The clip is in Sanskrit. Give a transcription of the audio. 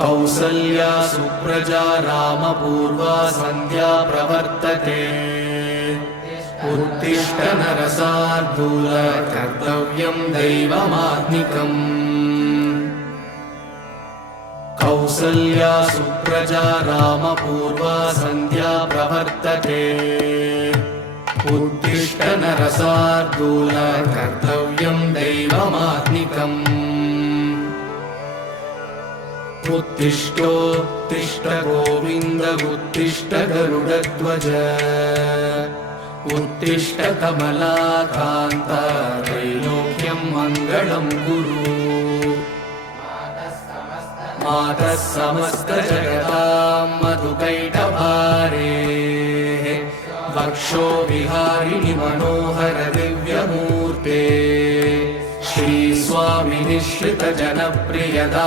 कौसल्या सुप्रजा रामपूर्वा सन्ध्या प्रवर्तते उत्तिष्ठ नरशार्दूल कर्तव्यं दैवमात्मिकम् कौसल्या सुप्रजा रामपूर्वा सन्ध्या प्रवर्तते उत्तिष्ठ नरशार्दूल कर्तव्यं दैवमात्मिकम् उत्तिष्ठोत्तिष्ठ गोविन्द उत्तिष्ठ गरुडध्वज उत्तिष्ठ कमलाकान्त त्रैलोक्यं मङ्गलं कुरु मातः समस्तजगतां मधुकैटभारे वक्षो विहारिणि मनोहर दिव्यमूर्ते श्रीस्वामिनिश्रितजनप्रियदा